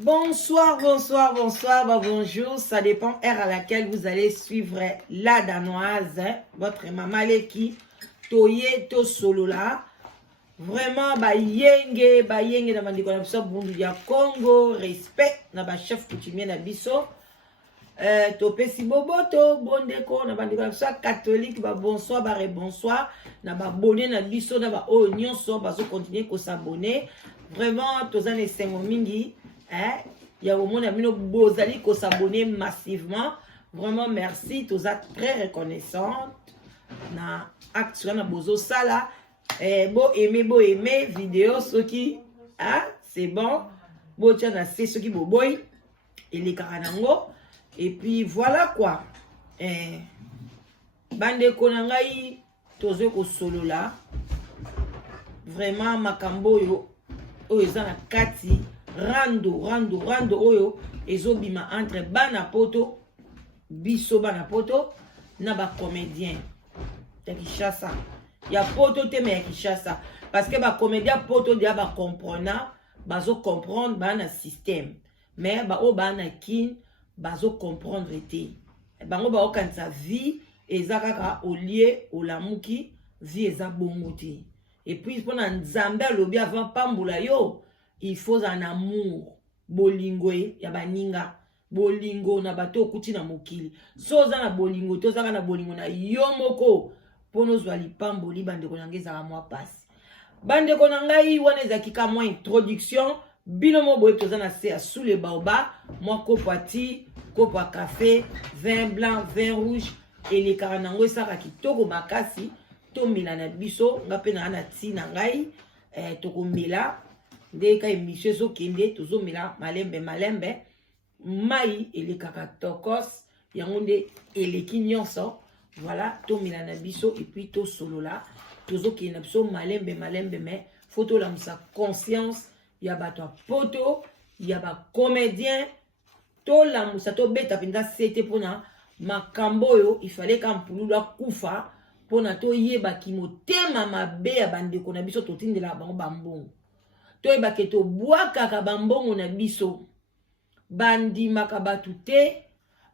Bonsoir, bonsoir, bonsoir, bonjour. Ça dépend heure à laquelle vous allez suivre la danoise, votre maman Leki, Toye, to solo là. Vraiment, yenge na mandiko na biso bundu ya Congo, respect na ba chef coutumier na biso. Topesi boboto, bondeko na bandiko na biso catholique, bonsoir, bonsoir. Na ba bonne na biso na ba o nyonso bazo continuer ko s'abonner. Vraiment, tozane sengo mingi. Il y a au monde qui bozali ko s'abonner massivement. Vraiment merci, tous êtes très reconnaissante. Na action na bozo sala. Beau aimer vidéo ce qui c'est bon. Beau tiens c'est ce qui boboy et les karanango et puis voilà quoi. Bande konangai tozo ko solo là. Vraiment makambo yo oza na kati rando oyo ezobima entre bana poto biso bana poto na ba comédien ya Kinshasa ya poto te mais ya Kinshasa parce que ba comédien poto dia ba comprendre bazo comprendre bana système mais ba o bana kin bazo comprendre te bango ba okanisa vie ezakaka au lieu au lamuki vie eza bongo te et puis pour nzambe alobi avant pambula yo il faut un amour bolingo ya baninga bolingo na bato okuti na mokili soza na bolingo to zaka na bolingo na yo moko pono zwa lipamboli bande konangeza ka mwa passe bande konangai wana ezakika mwa introduction bino mo boye toza na se sous les baobas mwa kopati kopa café vin blanc vin rouge et les karanango esaka kitoko makasi to milana biso ngape na ana tina ngai toko mila ndeka emission zo kende tozo mila malembe mai elekaka tokos yango nde eleki nyonso voilà to mila na biso et puis to solo là tozo kende biso malembe mais photo la musa conscience ya bato poto ya ba comédien to la musa to beta pinda c'était pona makambo yo il fallait ka mpulula kufa pona to yeba kimotema mabe ya bandeko na biso totindela bango bambongo to yeba ke to bwaka bambongo na biso bandimaka batu te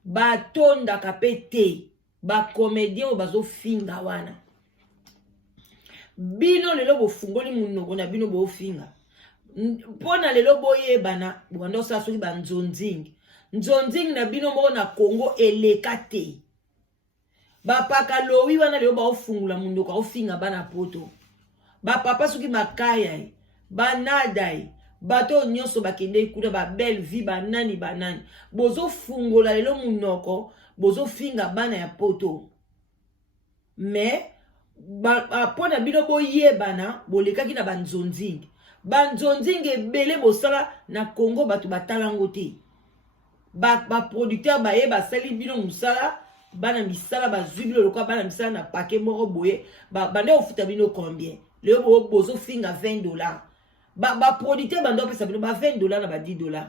batondaka pe te ba comédien o bazo finga wana bino lelo bofungoli munoko na bino bo finga pona lelo boyebana bwando sa soki ba nzonzing na bino mo na Congo eleka te bapaka lowi wana lelo ba ofungula munoko ofinga bana poto bapapa soki makaya banadai bato nyonso bakende kuna ba belle vie banani bozo fungola lelo munoko bozo finga bana ya poto mais pona bino boyebana bolekaki na banzonzing ebele bosala na Congo batu batalango te ba producteur baye basali bino musala bana misala bazwi bino lokwa bana misala na paquet moko boye bande ofuta bino combien lelo bozo finga $20 ba producteur bando pesa bino ba $20 na ba $10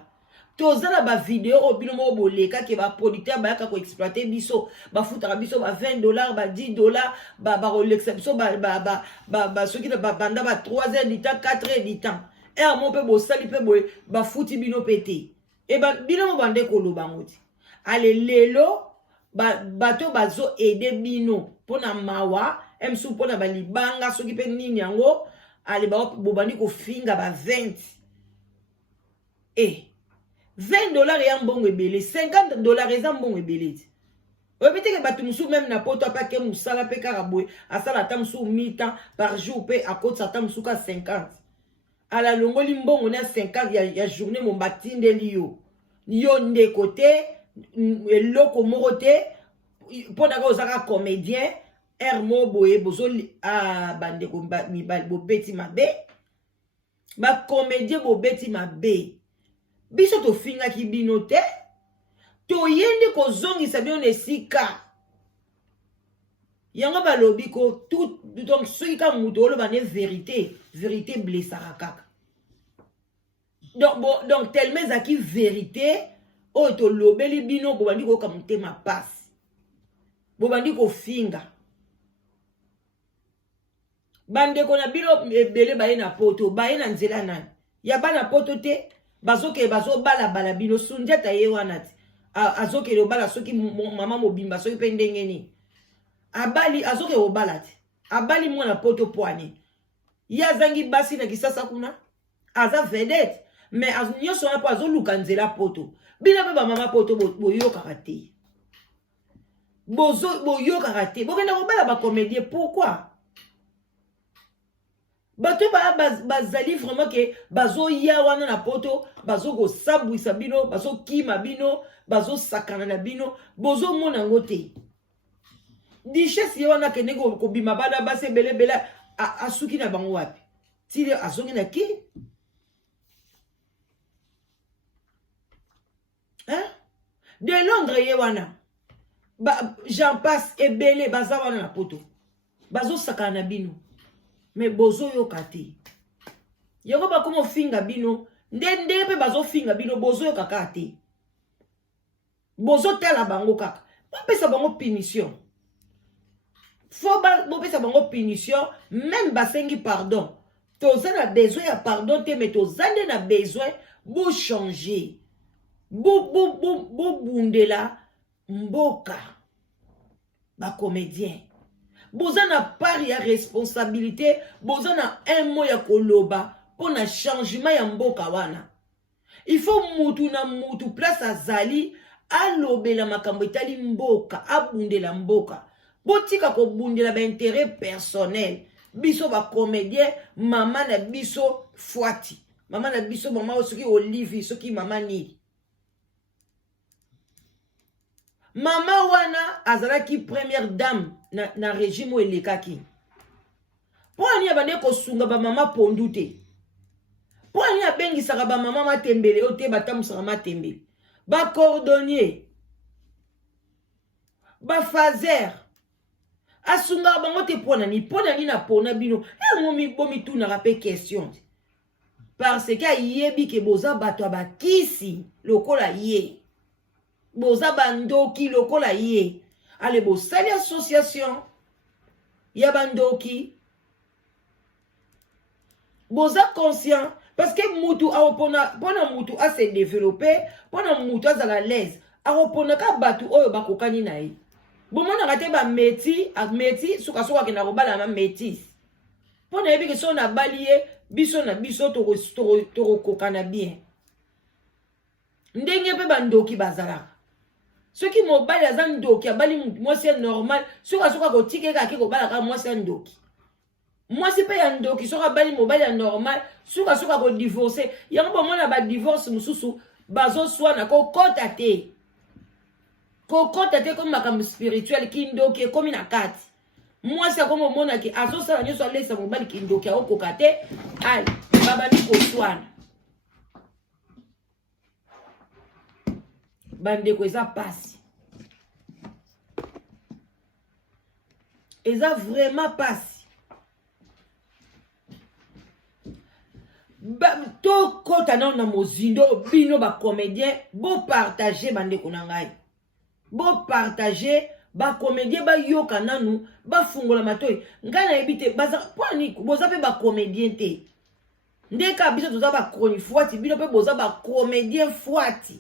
tozala ba video o bino mo boleka ke ba producteur ba yaka ko exploiter biso ba futaka biso ba $20 ba $10 ba rolexa biso ba soki ba banda ba 3 heures du temps 4 heures du temps et à mon pe bo sali pe boye ba futi bino pété et ba bino mo bande ko loba ngoti ale lelo bato bazo aider bino pona mawa emsu pona ba libanga soki pe nini yango ale ba bobandi ko finga ba 20 et $20 ya mbongo ebele $50 eza mbongo ebele obite ke batu musu même na poto pa ke musala pe kaka boy asala ta musu 1000 temps par jour pe akoti sa ta musu ka 50 ala longoli mbongo na 50 ya journée mon batindeli yo nde côté eloko moko te pona ka ozaka comédien hermo boye bozo bande ko mibal bobeti mabe ba comédien bobeti mabe biso to finga ki bino te to yende ko zongisa bino nesika yango balobi ko tout donc soki ka muto lo bane vérité blessara kaka donc tellement zaki vérité o to lobeli bino ko bandi ko kamutema passe bo bandi ko finga bande ko na bino ebele baye na poto baye na nzela nani ya bana poto te bazoke bazo bala bino Sundiata ye wana ti azoke le bala soki mama mobimba soki pe ndenge ni abali azoke obala ti abali mwana poto poani ya zangi basi na kisasa kuna aza vedette mais nyonso wana po azoluka nzela poto bino pe bamama poto boyokaka te boyokaka te bokenda kobala bacomédie pourquoi bato bazali vraiment ke bazoya wana na poto bazokosambwisa bino bazokima bino bazosakana na bino bozomona yango te dichesse ye wana kende kobima bana basi ebelebele asuki na bango wapi tili azongi na ki de Londres ye wana j'en passe ebele baza wana na poto bazosakana na bino mais bozo yoka te yango bakoma finga bino ndenge pe bazofinga bino bozo yoka kaka te bozo tala bango kaka bopesa bango punition faut bopesa bango punition même basengi pardon toza na besoin ya pardon te mais tozande na besoin bo changer bo bundela mboka ba comédien boza na part ya responsabilité boza na un mot ya koloba pour na changement ya mboka wana il faut mutu na mutu place azali alobela makambo etali mboka abundela mboka botika ko bundela ba intérêt personnel biso ba comédien mama na biso Fwati mama na biso mama soki Olivier soki mama ni mama wana azalaki première dame na régime elekaki po ani abande kosunga ba mama pondu te po ani abengisaka ba mama matembele ote batamusaka matembele ba cordonnier ba fazer asunga bango te pona ni na pona bino ngomi bomi tunaka pe question parce que yebi ke boza bato abakisi lokola ye boza bandoki lokola ye ale bosali association ya bandoki boza conscient parce que mutu pona mutu a se développer pona mutu azala l'aise aropona ka batu oyo bakokani na ye bomona te ba meti suka ke na robala ma metis pona yebi ke so na baliye biso na biso toro kokana bien ndenge pe bandoki bazalaka soki mobali aza ndoki abali mwasi normal suka kotikeka ki kobala ka mwasi ndoki mwasi pe ya ndoki soka bali mobali ya normal suka ko divorcer yango bomona ba divorce mususu bazoswana kokota te comme makambo spirituel ki ndoki komi na kati mwasi akomo mona ki azosala nyonso alesa mobali ki ndoki akokoka te ali babandi koswana bandeko eza pasi eza vraiment pasi to kota na mozindo bino ba comédien bo partager bandeko na ngai bo partager ba comédien ba yoka nanu ba fungola matoi ngai na ebite baza poni boza pe ba comédien te ndeka biso toza ba chronique Fwati bino pe boza ba comédien Fwati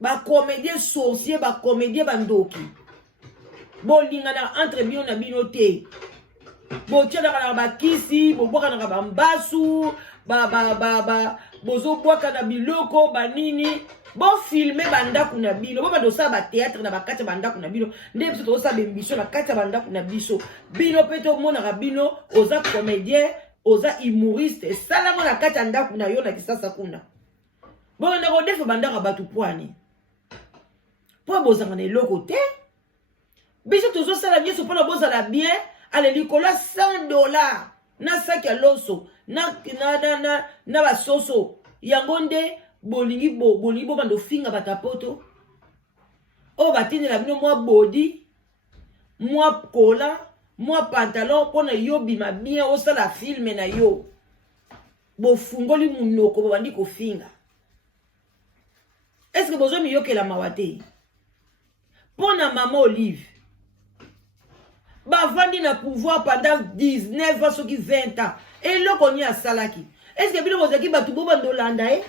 ba comédien sorcier ba comédien bandoki bolingana entre bino na bino te botianaka na bakisi bobwaka na bambasu bozobwaka na biloko banini bofilme bandako na bino bobadosala bateatre na bakati ya bandako na bino nde biso tozosala bembiso na kati ya bandako na biso bino mpe tomonaka bino oza comédien oza humoriste esalango na kati ya ndako na yo na kisasa kuna boyenda kodefa bandako ya bato pwani po bozanga na eloko te biso tozosala nyonso mpona bozala bien ale likolo $100 na saki ya loso na basoso yango nde bolingi bobanda ofinga batapoto oyo batindela bino mwa bodi mwa kola mwa pantalon mpona yo bima bien osala filme na yo bofungoli munoko babandi kofinga eske bozomiyokela mawa te mpona mama Olive bavandi na pouvoir pendant 19 ans soki 20 ans eloko ni asalaki Est-ce que bino bozaki batu bo bandolanda e?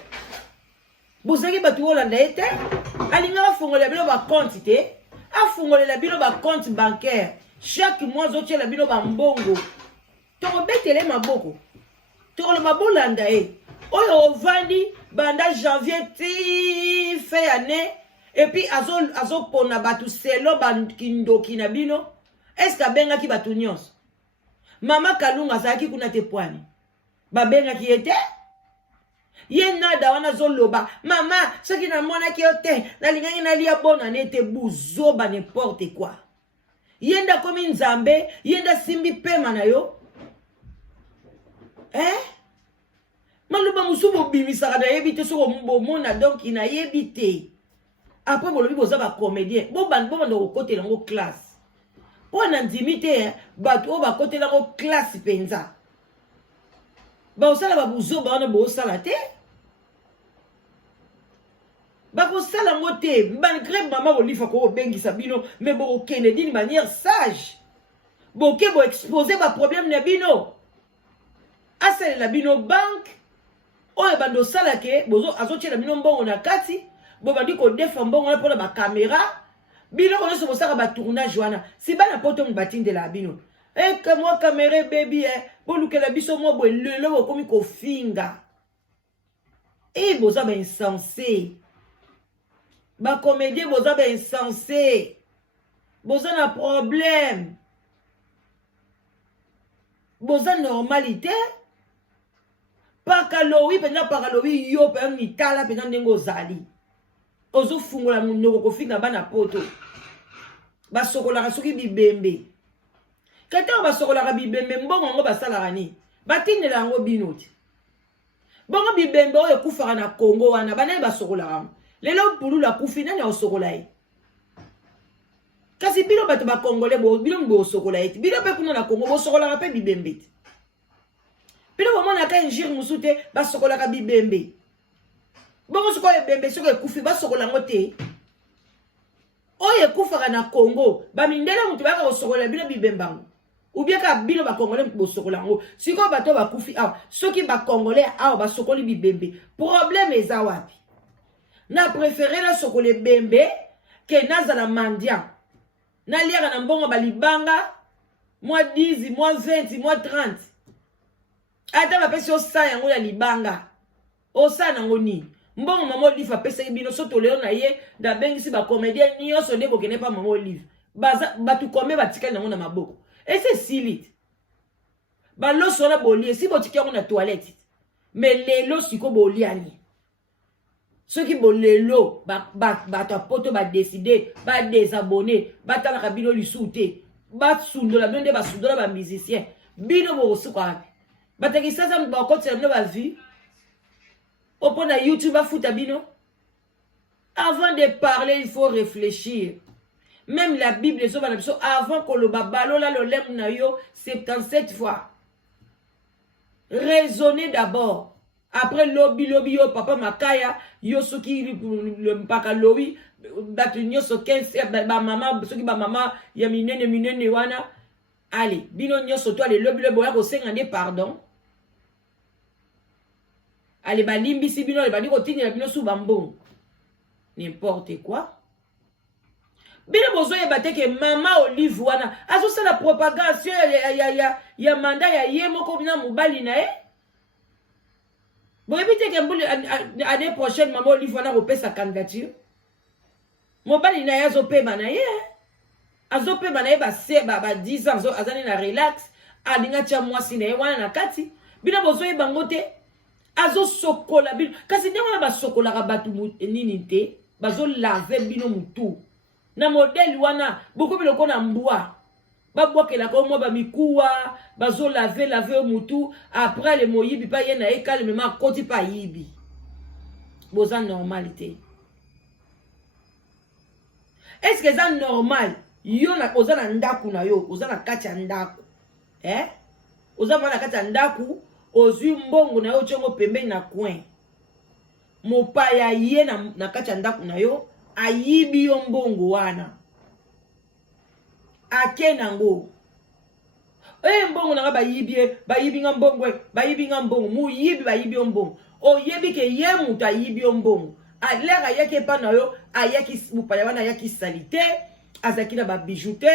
Bozaki batu olanda e te? Alinga fongola bino ba compte te? Afongola bino ba compte bancaire. Chaque mois zotie la bino ba mbongo. Toko betele maboko. Toko le mabolanda e. Oyo ovandi banda janvier ti fin année et puis azo pona batu selo bandoki na bino. Est-ce que benga ki batu nyos? Mama Kalunga zaki kuna te poani. Ba benga ki ete? Ye nada wana zoloba. Mama, ce qui na mona ki ote, na lingangi na lia bona nete buzo ba n'importe quoi. Yenda komi nzambe, yenda simbi pema na yo. Maluba musubo bimisaka na yebite soko mona donc ina yebite. Après bolobi boza ba comédien. Bo bando kote lango classe. Wana ndimite batu o ba kote lango classe penza. Ba osala ba buzo ba wana bo osala te. Ba ko sala ngote malgré mama olifa ko bengisa bino mais bo okene d'une manière sage. Bo ke bo exposer ba problème na bino. Asale la bino banque. Oye bando sala ke bozo azoche la bino mbongo na kati. Bo bandi ko defa mbongo na pona ba caméra. Bino ko so bosaka ba tournage wana. Si bana poto mbatinde la bino. Que moi caméra baby bo lukela biso mo bo lelo komi ko finga. Boza ba insensé. Ba comédien boza ba insensé. Boza na problème. Boza normalité. Pakalowi pena pakalowi yo pe mitala pena ndengo zali. Ozo fungola munoko kofinga bana poto. Ba sokola soki bibembe. Kata ba sokola bibembe mbongo ngo basala rani. Batinela ngo binoti. Bongo bibembe oyo kufaka na Congo wana bana ba sokola ram. Lelo bulula kufina na osokola yi. Kasi bilo bato ba Congolais bo bilo mbo sokola yi. Bilo pe kuna na Congo bo sokola pe bibembe. Bilo bo mona ka injir musute ba sokola ka bibembe. Bongo soko bembe soko kufi ba sokola ngote. Oye kufaka na Congo ba mindela mutu ba ka sokola bilo bibembango. Ou bien ka bilo ba Congolais bo sokola ngo. Siko bato ba kufi aw soki ba Congolais aw ba sokoli bibembe. Problème eza wapi? Na préféré la sokole bembe ke nazala mandian. Na liaka na mbongo ba libanga mois 10, mois 20, mois 30. Ata ba pesi osa yango ya libanga. Osa nango ni. Mbongo mama Olive apesa bino soto leo na ye da bengisi ba comédien nyonso ndebo kene pa mama Olive. Batu kome batika nango na maboko. Et c'est silite. Ba loso na bolie si botiki yango na toilette. Mais lelo siko boliani. Ceux qui bon lelo ba poto ba décider ba désabonner ba tala ka bino lisute ba sundola bende ba sundola ba musicien bino bo suka ba taki sasa ba ko tsela ba vie au point na YouTube ba futa bino. Avant de parler il faut réfléchir. Même la Bible avant que le babalo la lo lem na yo 77 fois. Raisonnez d'abord. Après lobby yo papa makaya yo soki le mpaka lobi batu nyoso 15 ba mama soki ba mama ya minene wana allez bino nyoso toi le lobby le boya ko sengande pardon. Allez ba limbisi bino le ba diko tini bino sou bambon n'importe quoi. Bino bozo ya bateke mama Olive wana azo sala propagation ya manda ya ye moko bina mobali na Bon, évitez que l'année prochaine, maman Olive va repérer sa candidature. Mon bali na yazo pe banaye. Azo pe banaye ba 10 ans azani na relax. Adinga tia mwasi na wana na kati. Bina bozo e bangote. Azo sokola bino. Kasi ndenge ba sokola ka batu nini te. Bazo laver bino mutu. Na modèle wana beaucoup biloko na mbwa. Babwakela ko mo ba mikuwa bazo laver mutu après le moyibi pa yena e calmement koti pa yibi boza normalité. Est-ce que c'est normal yo na oza na ndaku na yo oza na kati ya ndaku oza na kati ya ndaku ozwi mbongo na yo chongo pembeni na coin mopaya ye na kati ya ndaku na yo ayibi yo mbongo wana ake nango mbongo nanga bayibi nga mbongo bayibi nga mbongo muyibi bayibi mbongo oyebi ke ye mutu ayibi mbongo alera yake pa na yo ayaki mupaya wana ayaki salite azaki na babijute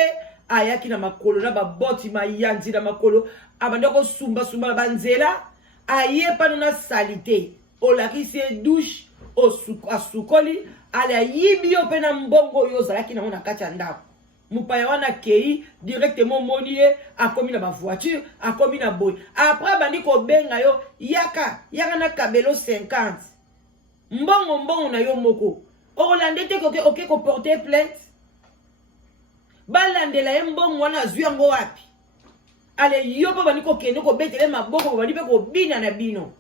ayaki na makolo na baboti mayanzi na makolo abanda ko sumba na banzela aye pa na salite olakisi douche asukoli ala yibi yo pe na mbongo yo zalaki na mona kati ya ndako mupaya wana kei directement monie akomi na ba voiture akomi na boy après bandi ko benga yo yaka na kabelo 50 mbongo na yo moko olande te ko porter plainte balandela ye mbongo wana azwi yango wapi ale yo pa bandi ko kende ko betele maboko bandi pe ko bina na bino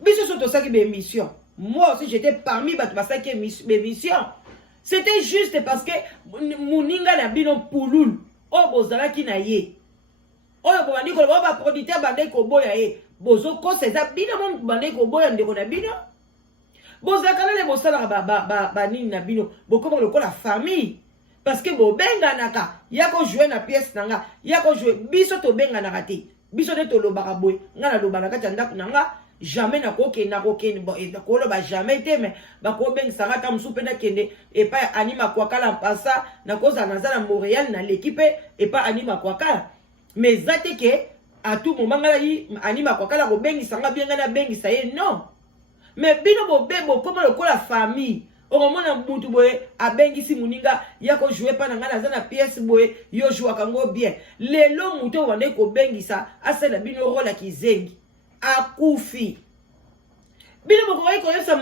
biso so tosaki be mission moi aussi j'étais parmi batu basaki be mission. C'était juste parce que Mouninga na bino pulul. Oh, bozalaki na ye. Oh, bobandi ko ba producteur bande ko boya ye. Bozo ko seza bino mon bande ko boya ndeko na bino. Bozaka na le bosala ba nini na bino. Bokomo loko la famille. Parce que bo benga naka. Yako jouer na pièce nanga. Yako jouer biso to benga na kate. Biso de to lobaka boy. Nga na lobana kati ndako nanga. Jamais na koke bon et kolo ba jamais été mais ba ko beng sarata msupe na kende et pas anima kwakala mpasa na koza nazala Montréal na l'équipe et pas anima kwakala mais zate ke à tout moment ngala yi anima kwakala ko bengi sanga bien na bengi ça y non mais bino bo bebo comme le ko la famille au moment na mutu boye a bengi si muninga yako jouer pa na ngala za na pièce boye yo joua kango bien lelo mutu wande ko bengi ça asala bino rola kizengi akufi bino boko ko yesa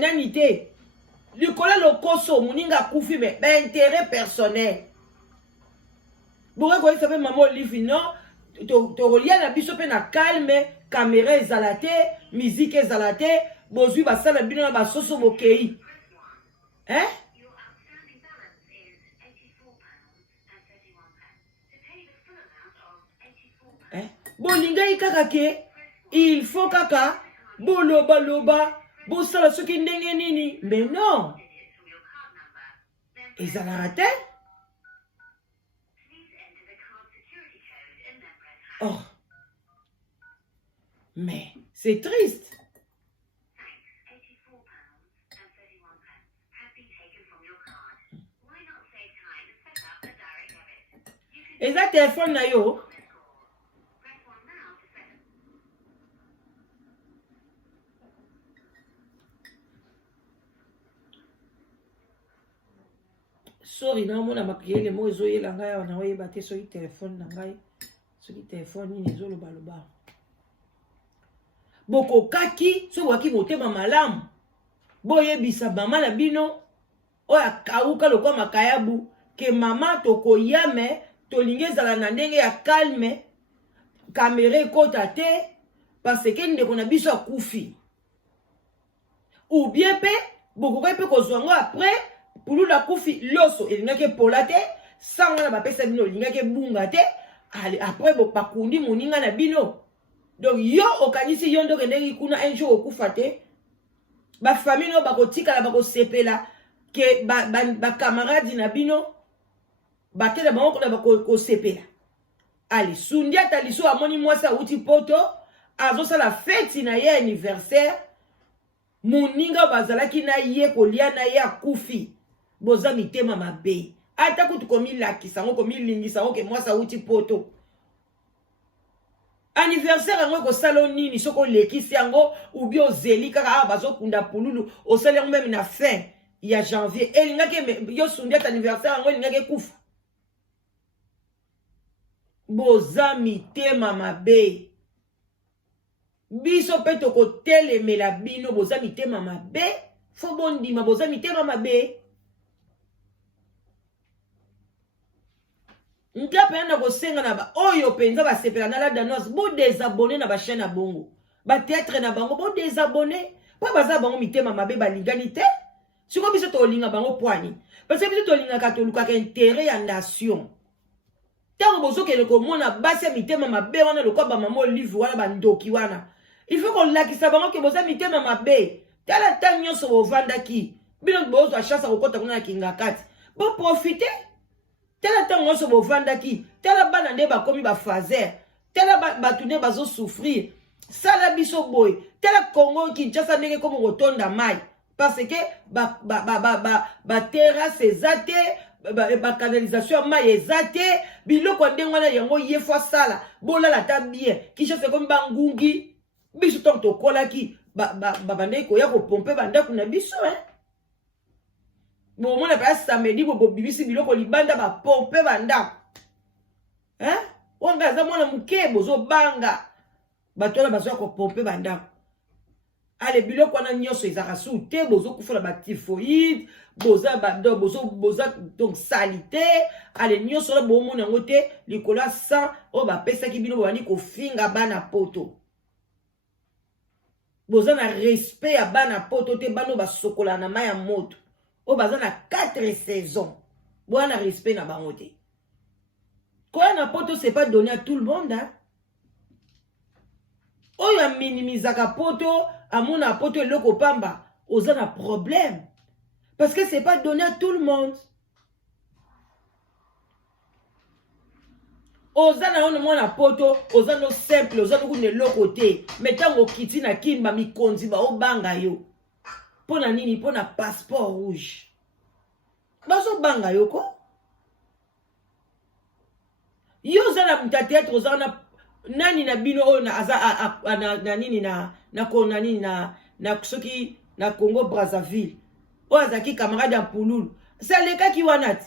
nanité likola lokoso muninga akufi mais intérêt personnel boko ko yesa pe maman Olive non to relia na biso pe na calme caméra ezalate musique ezalate bozui basala bino na basoso bokei hein bolingai kaka ke il faut kaka boloba bosala soki ndenge nini mais non ezalaka te oh mais c'est triste eza téléphone na yo sorry na mona makiyele mo ezoyela ngai awa na oyeba te soki telefone na ngai soki telefone nini ezolobaloba bokokaki soki waki motema malamu boyebisa mama na bino oyo akauka lokwa makayabu ke mama tokoyame tolingi ezala na ndenge ya calme kamera ekota te parce ke ndeko na biso akufi ou bien pe bokokai pe kozwa ngo après pulula kufi loso elingaki pola te sanga na bapesa bino elingaki bunga te ale après bopakundi moninga na bino donc yo okanisi yo ndo kendeki kuna un jour okufa te bafamille no bakotikala bakosepela ke bakamaradi na bino batela bango kuna bakosepela ale sundi ata liso amoni mwasi awuti poto azosala feti na ye anniversaire moninga bazalaki na ye kolia na ye akufi boza mitema mabe ata kutu komilakisa ngo komilingisa ngo ke mwasa uti poto anniversaire yango kosala nini soko lekisi yango ou bien ozeli kaka bazokunda pululu osali yango même na fin ya janvier elingaki yo sundi ata anniversaire yango elingaki kufa boza mitema mabe biso pe tokotelemela bino boza mitema mabe fo bondima boza mitema mabe nka pena kosenga na ba oyo penza basepela na la danoise bo désabonner na ba chaîne na bongo ba théâtre na bango bo désabonner pa baza bango mitema mabe balingani te siko biso to linga bango poani parce que biso to linga katoluka ka intérêt ya nation tango bozoke ko mona basi mitema mabe wana lokwa ba mama Olive wana bandoki wana il faut qu'on lakisa bango ke boza mitema mabe tala tanyo so bovandaki bino bozo a chance ko kota kuna kinga kati bo profiter tala tango so bovanda ki tala bana nde bakomi bafazer tala bato nde bazosouffrir sala biso boye tala Congo Kinshasa ndenge komo kotonda mai parce que baterrasse eza te bacanalisation mai eza te biloko ndenge wana yango ye fois sala bolala ta bien Kinshasa ekomi bangungi biso ntango tokolaki babandeki koya kopompe bandako na biso bomona pa samedi bobibisi biloko libanda bapompe bandako wanga aza mwana moke bozobanga bato wana bazoya kopompe bandako ale biloko wana nyonso ezaka su te bozokufula batifoïde boza donc salite ale nyonso wana bomona yango te likolo ya 100 oyo bapesaki bino bobandi kofinga bana poto boza na respect ya bana poto te bano basokola na mai ya moto oyo baza na 4 saisons boza na respect na bango te koya na poto c'est pas donné à tout le monde oyo aminimizaka poto amona poto eloko pamba oza na problème parce que c'est pas donné à tout le monde oza na ono mwana poto oza no simple oza no kuna eloko te mais tango okiti na kimba mikonzi baobanga yo mpona nini mpona passeport rouge bazobanga yo ko yo oza na mtateatre oza na nani na bino oyo na nini na soki na Congo Brazzaville oyo azalaki camarade ya mpululu salekaki wana ti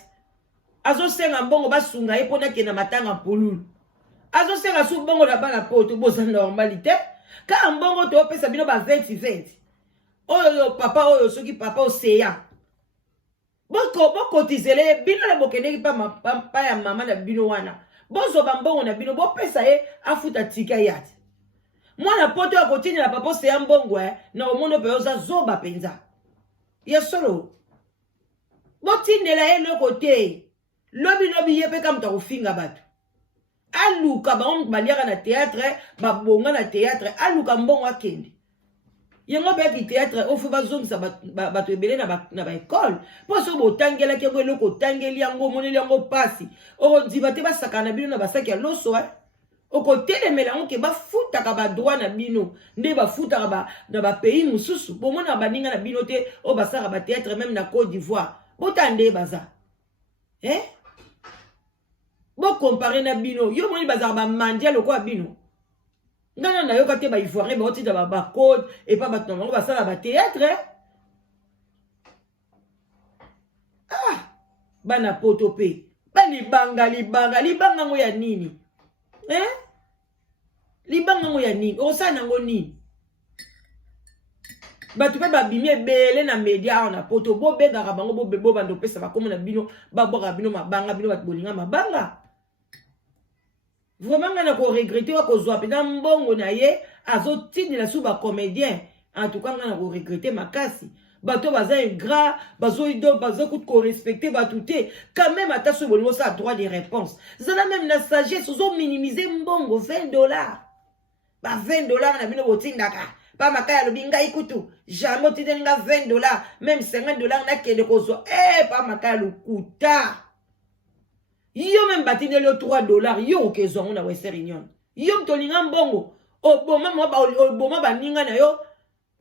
azosenga mbongo basunga ye mpona kenda matanga mpululu azosenga su mbongo na bana poto boza normalité ka mbongo toopesa bino ba 20 oyo papa oyo soki papa oseya bokotizele bino na bokendeki pa ya mama na bino wana bozoba mbongo na bino bopesa ye afuta tika yati mwana poto akotinela papa oseya mbongo na omono pe oza zoba penza ya solo botindela ye loko te lobi ye pe kamuta kofinga bato aluka bango baliaka na théâtre babonga na théâtre aluka mbongo akende yango beki théâtre ofu bazongisa bato ebele na baekole mpo so botangelaki yango eloko otangeli yango omoneli yango pasi okondiba te basaka na bino na basaki ya loso okotelemela yango ke bafutaka badroit na bino nde bafutaka na bapays mosusu bomona baninga na bino te oyo basaka bathéâtre même na Côte d'Ivoire botande baza bokompare na bino yo moni bazaka bamandia lokola bino ngana nayoka te baivoirien baotinda bacode epa bato na bango basala bathéâtre bana poto pe balibanga ngo ya nini libanga ngo ya nini osala nango nini bato pe babimi ebele na media awa na poto bobengaka bango bobanda opesa bakomo na bino babwaka bino mabanga bino bato bolinga mabanga vraiment nga na koregrete wa kozwa mpena mbongo na ye azotindela su bacomédien en tout cas nga na koregrete makasi bato baza ingrat baza kutu korespecte bato te quand même ata so bolingo osala droit de réponse zala même na sagesse ozominimize mbongo $20 ba $20 na bino botindaka pa makaya alobi ngai kutu jamais otindeli nga $20 même $50 nakende kozwa pa makaya lokuta yo même batindeli yo $3 yo okezwa ngo na Western Union yo mtolinga mbongo oboma baninga na yo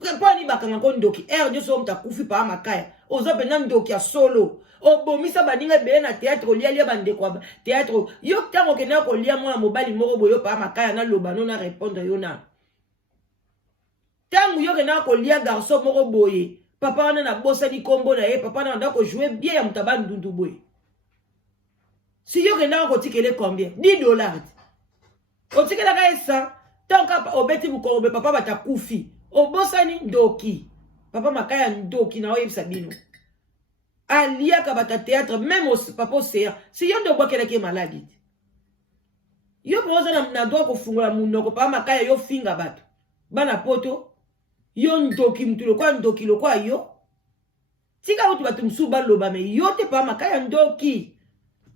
mponi bakanga ko ndoki nyonso mutakufi pa makaya oza pena ndoki ya solo obomisa baninga ebele na théâtre olialia bandeko ya théâtre yo ntango okendaka kolia mwana mobali moko boye yo pa makaya naloba no na répondre yo na ntango yo okendaka kolia garçon moko boye papa wana na bosani kombo na ye papa wana nanda kojoue bien ya moto abandundu boye si yo okendaka kotikele combien $10 otikelaka esa ntango obeti bukolobe papa batakufi obosani ndoki papa makaya ndoki na oyebisa bino aliaka bata théâtre même papa oseya si yo nde obwakelaki maladi te yo boza na droit kofungola munoko papa makaya yo finga bato bana poto yo ndoki mutu lokwa ndoki lokwa yo tika utu bato mosusu baloba me yo te papa makaya ndoki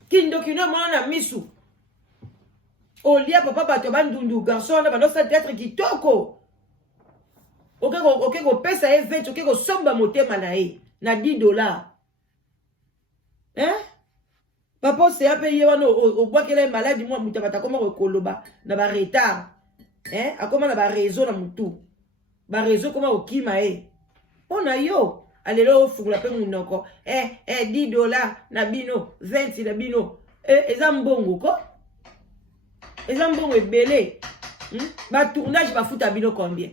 ti ndoki no mwana na misu olia papa bato bandundu garçon na bandosala théâtre kitoko oke kopesa ye vete oke kosomba motema na ye na $10 Papa c'est un peu yéwano au bois qu'elle est malade moi mutabata comment koloba na ba retard hein a comment na ba réseau na mutu ba réseau comment okima on a yo alelo fungula pe munoko $10 na bino 20 na bino ezambongo ko ezambongo ebele ba tournage ba futa bino combien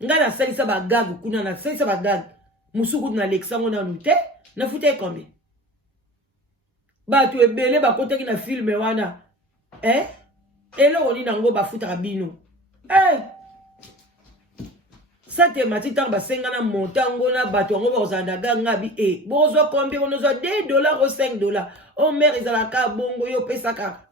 nga na salisa ba gag kuna na salisa ba gag musuku na Alexandre na nute na futa combien ba tu ebele ba koteki na film wana elo ni nango ba futa bino sa thématique tant basenga na montango na bato ngo bazanda ganga bi bozo combien bozo $2 ou $5 o mère ezalaka bongo yo pesaka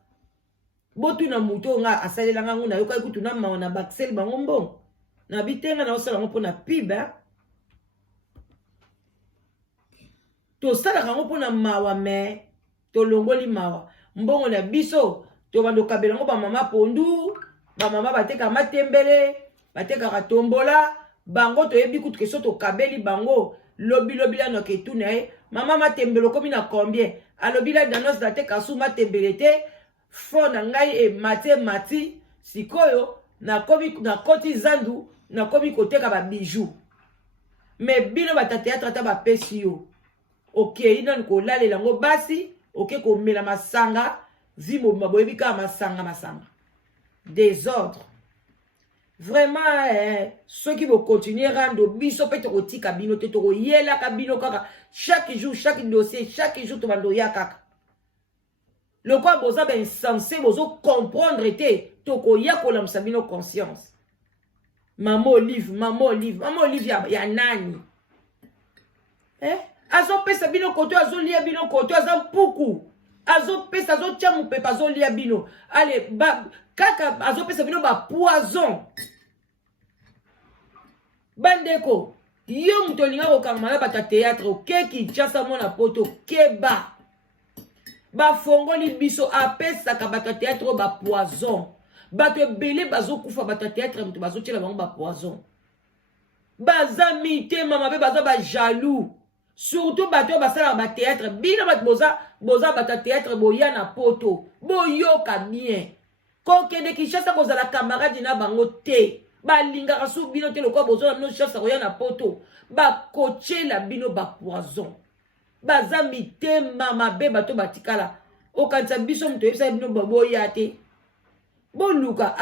botu na muto nga asalela nga nguna yo kai kutu na mawana baksel bango mbongo na bitenga na osala ngo pona pib to sala ngo pona mawa me to longoli mawa mbongo na biso to bando kabela ngo ba mama pondu ba mama bateka matembele bateka tombola bango to yebi kutu keso to kabeli bango lobi la no ketuna mama matembelo komi na combien alobi la danos da te kasu matembelete fo na ngai mati sikoyo na komi na koti zandu na komi koteka ba bijou mais bino ba théâtre ta ba pesio OK ina ko lalela ngo basi OK ko mela masanga vimo maboyebi ka masanga désordre. Vraiment, ceux qui vont continuer à rendre biso peut être au cabino, te to yela cabino kaka. Chaque jour, chaque dossier, chaque jour, tu vas doya kaka. Le quoi boza ben insensé, bozo comprendre te to ya kolam sabino conscience. Maman Olive ya nani. Azo pesa bino koto, azo lia bino koto, azo puku. Azo pesa, azo tiamu pepa, azo lia bino. Allez, kaka, azo pesa bino ba poison. Bandeko, yo mtolinga kokamala bata théâtre, ok ki chasa mona poto, keba. Ba fongoli biso apesa ka bata théâtre ba poison. Bato ebele bazo kufa bata théâtre mto bazo tshela bango ba poison. Baza mite mama be baza ba jaloux. Surtout bato basala ba théâtre, bino bat boza bata théâtre boya na poto. Boyoka bien. Kokende Kinshasa kozala camarade na bango te. Ba lingaka su bino te lokwa bozo na bino Kinshasa koya na poto. Ba kochela bino ba poison. Baza mitema mabe bato batikala. Okanisa biso mto yebisa bino boya te. Boluka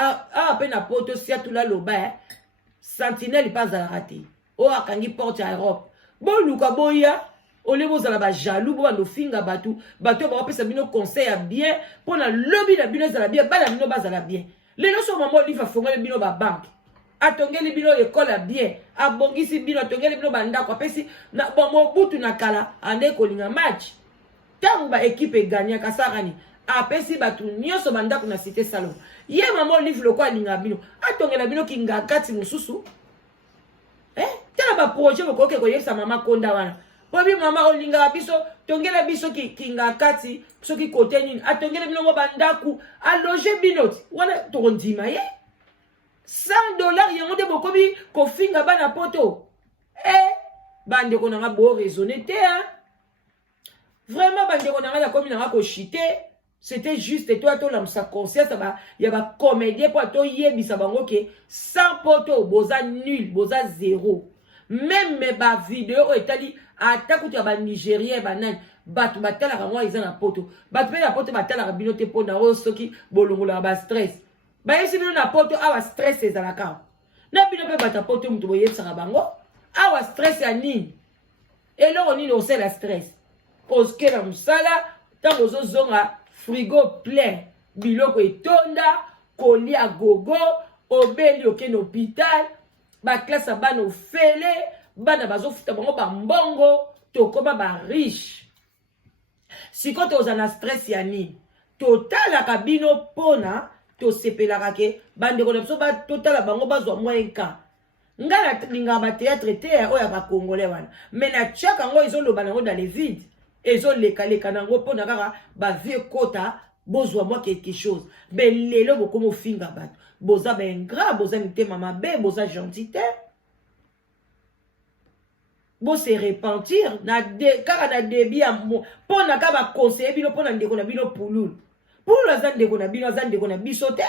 pe na poto siatula loba sentinelle pas à rater. O akangi porte à Europe. Boluka boya ole bozala ba jaloux bo bando finga bato ba pesa bino conseil à bien pona lobby na bino zala bien bala bino bazala bien lelo so maman Olive afongole bino ba banque atongeli bino école à bien abongisi bino atongeli bino bandako apesi na bomo butu na kala ande kolinga match tangu ba équipe gagner kasarani apesi batu nyoso bandako na cité salon ye maman Olive loko alinga bino atongela bino kinga kati mususu tala ba projet bokoke koyesa mama konda wana. Bobi mama olinga biso tongela biso kinga kati soki kote nini atongela bino ngo bandaku aloger binoti wana tondima ye $100 yango de bokobi kofinga bana poto bande ko nanga bo raisonner te vraiment bande ko nanga komi nanga ko chiter c'était juste toi to la sa conscience ba ya ba comédien pour to yebisa bango ke sans poto boza nul boza zéro même ba vidéo etali atakuti ya ba Nigérien banani batu batalaka ngwa iza na poto batu pe na poto batalaka bino te pona o soki bolongola ba stress ba yesi bino na poto awa stress ezalaka na bino pe bata poto mutu boyetsaka bango awa stress ya nini eloko nini osala stress oske na musala tango ozozonga frigo plein biloko etonda kolia gogo obeli okende hôpital ba classe bana ofele bana bazofuta bango ba mbongo tokoma ba riche sikoto ozana stress ya nini totalaka bino pona tosepelaka ke bandeko na biso batotala bango bazwa moyen ka nga na linga ba théâtre te oya ba congolais wana mais na tchaka ngo ezoloba nango dans les vides ezoleka nango pona kaka ba vie kota bozwa moi quelque chose mais lelo bokomo finga bato boza ben gras boza mitema mabe boza gentil te Bo se repentir na de kaka na debi ya mo pona ka ba conseiller bino pona ndeko na bino pululu pululu aza ndeko na bino aza ndeko na biso te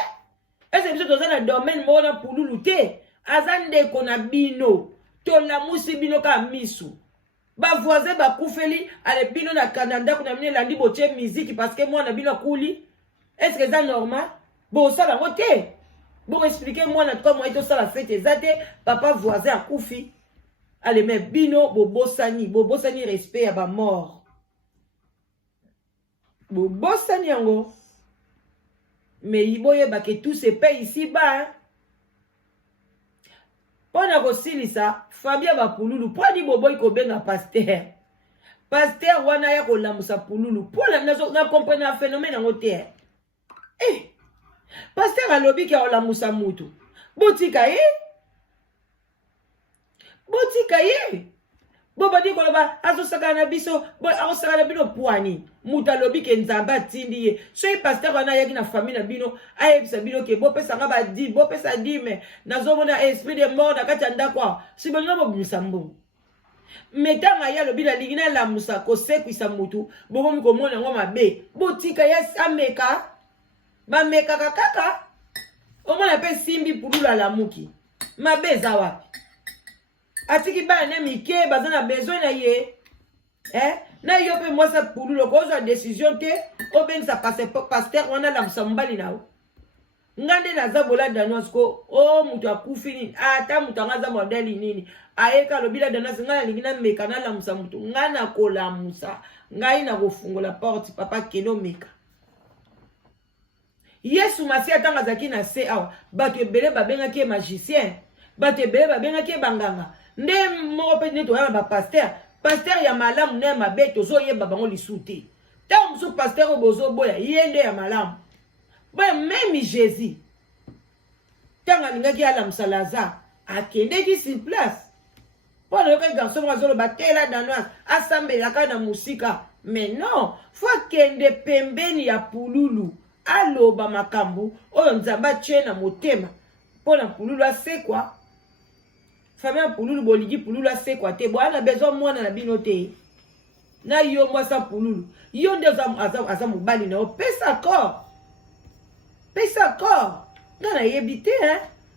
ese biso toza na domaine moko na pululu te aza ndeko na bino tolamusi bino ka misu ba voisin ba kufeli ale bino na Canada kuna mine landi boche musique parce que moi na bino kuli est-ce que ça normal bo ça la moté bon expliquer moi na toi moi to ça la fête ezate papa voisin akufi allez, mais bino, bobosani respect à ba mort. Bobosani yango. Mais iboye ba que tout se paye ici-bas. Pona ko silisa, Fabia ba pululu, po di boboy ko benga pasteur. Pasteur wana ya ko lamusa pululu. Pona na comprendre un phénomène en hôtel. Eh. Pasteur alobi ki a lamusa mutu. Botika botika ye boba di koloba azo sakana biso bo azo sakana bino puani muta lobi ke nzamba tindi ye so e pasteur wana yaki na famille na bino ayebisa bino ke bo pesa nga ba di bo pesa di me nazo mona esprit de mort na kati ndakwa si bonga bo bisambo metanga ya lobi na lingina la musa ko sekwisa mutu bo mi ko mona ngo mabe botika ya sameka ba meka kaka o mona pe simbi pulula la muki mabe za wapi atiki ba ne mike bazana besoin na ye na yo pe moi ça pour le cause de décision te o ben ça passe pasteur on a la msambali nao ngande na zabola danos ko o mutu akufi nini ata mutu ngaza modeli nini ayeka lobila danos ngana lingina meka na la msamutu ngana ko la musa ngai na kofungola porte papa keno meka Yesu masi atanga zaki na se awa bato ebele babenga ki magicien bato ebele babenga ki banganga nde moko pe ne toyana ba pasteur ya malamu ne mabe tozo yeba bango lisuti ta musu pasteur obozo boya yende ya malamu boya même Jésus tanga lingaki ala msalaza akende ki sur place pour le cas garçon mazolo batela danoise assemblée ka na musika mais non faut kende pembeni ya pululu aloba makambu oyo nzamba tshena motema pona pululu asekwa famille pululu boligi pululu asekwa te bo ana besoin mwana na bino te na yo mwasa pululu yo nde aza mobali na pesa corps ngana yebite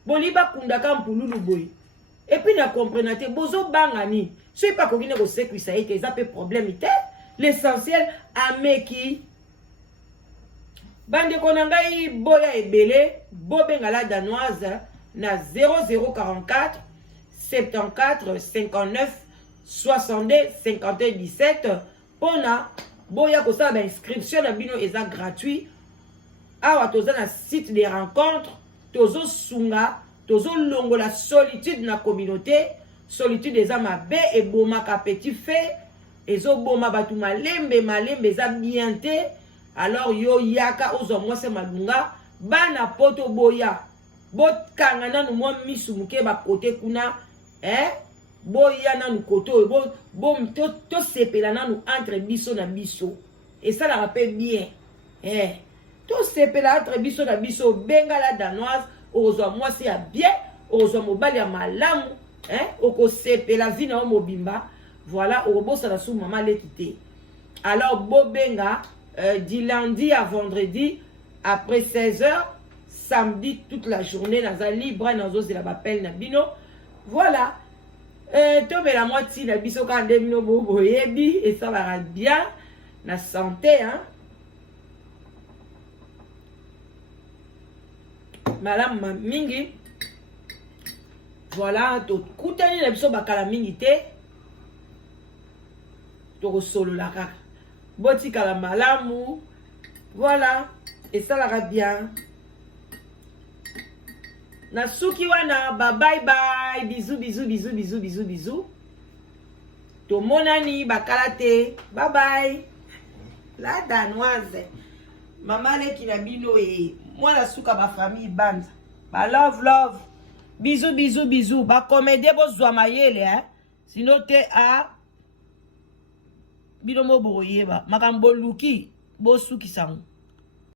boliba kundaka mpululu boy et puis na comprendre te bozo bangani so pas kokine ko sekwisa ete za pe problème te l'essentiel ameki bande konangai boya ebele bobenga la danoise na 0044 74 59 62 51 17 pona boya ko sa ba inscription na bino eza gratuit awa toza na site de rencontre tozo sunga tozo longola solitude na communauté solitude eza mabe e bomaka petit fait ezo boma batu malembe eza bien te alors yo yaka ozo mwase malunga bana poto boya bokanga nanu mwa misu muke ba kote kuna boya nanu koto to sepela nanu entre biso na biso et ça la rappelle bien to sepela entre biso na biso benga la danoise ozo mwase ya bien ozo mobali ya malamu oko sepela vina o mobimba voilà obosa na sou mama lekite alors bobenga du lundi à vendredi après 16h samedi toute la journée naza libre nazo zela bapel na bino voilà tomela moitié na biso ka nde bino boyebi et ça va bien na santé madame mingi voilà to kutani na biso bakala mingi te to solo la kaka botikala malamu voilà et ça la bien na suki wana bye bye bisous to monani bakalate bye bye la danoise mama leki na bino e mwana suka ba famille banda ba love bisous ba comédie bozwa mayele sinon te bino mo boyeba makambo luki bo suki sango